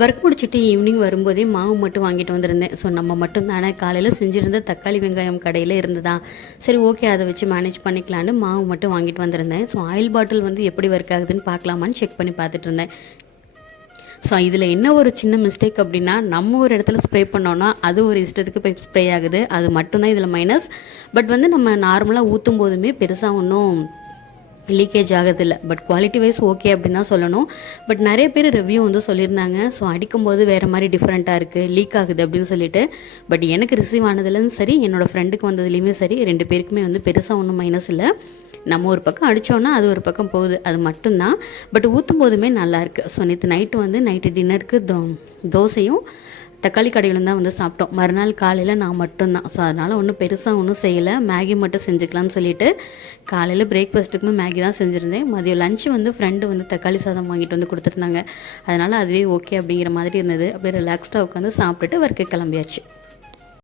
Work முடிச்சுட்டு evening வரும்போதே மாவு மட்டும் வாங்கிட்டு வந்திருந்தேன். ஸோ நம்ம மட்டும் தானே காலையில் செஞ்சுருந்த தக்காளி வெங்காயம் கடையில் இருந்ததா, சரி ஓகே அதை வச்சு மேனேஜ் பண்ணிக்கலான்னு மாவு மட்டும் வாங்கிட்டு வந்திருந்தேன். ஸோ ஆயில் பாட்டில் வந்து எப்படி ஒர்க் ஆகுதுன்னு பார்க்கலாமான்னு செக் பண்ணி பார்த்துட்டு இருந்தேன். ஸோ இதில் என்ன ஒரு சின்ன மிஸ்டேக் அப்படின்னா, நம்ம ஒரு இடத்துல ஸ்ப்ரே பண்ணோன்னா அது ஒரு இஷ்டத்துக்கு போய் ஸ்ப்ரே ஆகுது. அது மட்டும்தான் இதில் மைனஸ். பட் வந்து நம்ம நார்மலாக ஊற்றும் போதுமே பெருசாக ஒன்றும் லீக்கேஜ் ஆகிறதில்ல. பட் குவாலிட்டி வைஸ் ஓகே அப்படின்னு தான் சொல்லணும். பட் நிறைய பேர் ரிவ்யூ வந்து சொல்லியிருந்தாங்க, ஸோ அடிக்கும்போது வேறு மாதிரி டிஃப்ரெண்ட்டாக இருக்குது, லீக் ஆகுது அப்படின்னு சொல்லிட்டு. பட் எனக்கு ரிசீவ் ஆனதுலேருந்து சரி, என்னோடய ஃப்ரெண்டுக்கு வந்ததுலேயுமே சரி, 2 பேருக்குமே வந்து பெருசாக ஒன்றும் மைனஸ் இல்லை. நம்ம ஒரு பக்கம் அடித்தோன்னா அது ஒரு பக்கம் போகுது, அது மட்டும்தான். பட் ஊற்றும் போதுமே நல்லாயிருக்கு. ஸோ நைட்டு டின்னருக்கு தோசையும் தக்காளி கடையிலும் தான் வந்து சாப்பிட்டோம். மறுநாள் காலையில் நான் மட்டும்தான். ஸோ அதனால் ஒன்றும் பெருசாக ஒன்றும் செய்யலை, மேகி மட்டும் செஞ்சுக்கலான்னு சொல்லிட்டு காலையில் பிரேக்ஃபாஸ்ட்டுக்குமே மேகி தான் செஞ்சுருந்தேன். மதியம் லஞ்சு வந்து ஃப்ரெண்டு வந்து தக்காளி சாதம் வாங்கிட்டு வந்து கொடுத்துருந்தாங்க. அதனால் அதுவே ஓகே அப்படிங்கிற மாதிரி இருந்தது. அப்படியே ரிலாக்ஸ்டாக உட்காந்து சாப்பிட்டுட்டு ஒர்க்கு கிளம்பியாச்சு.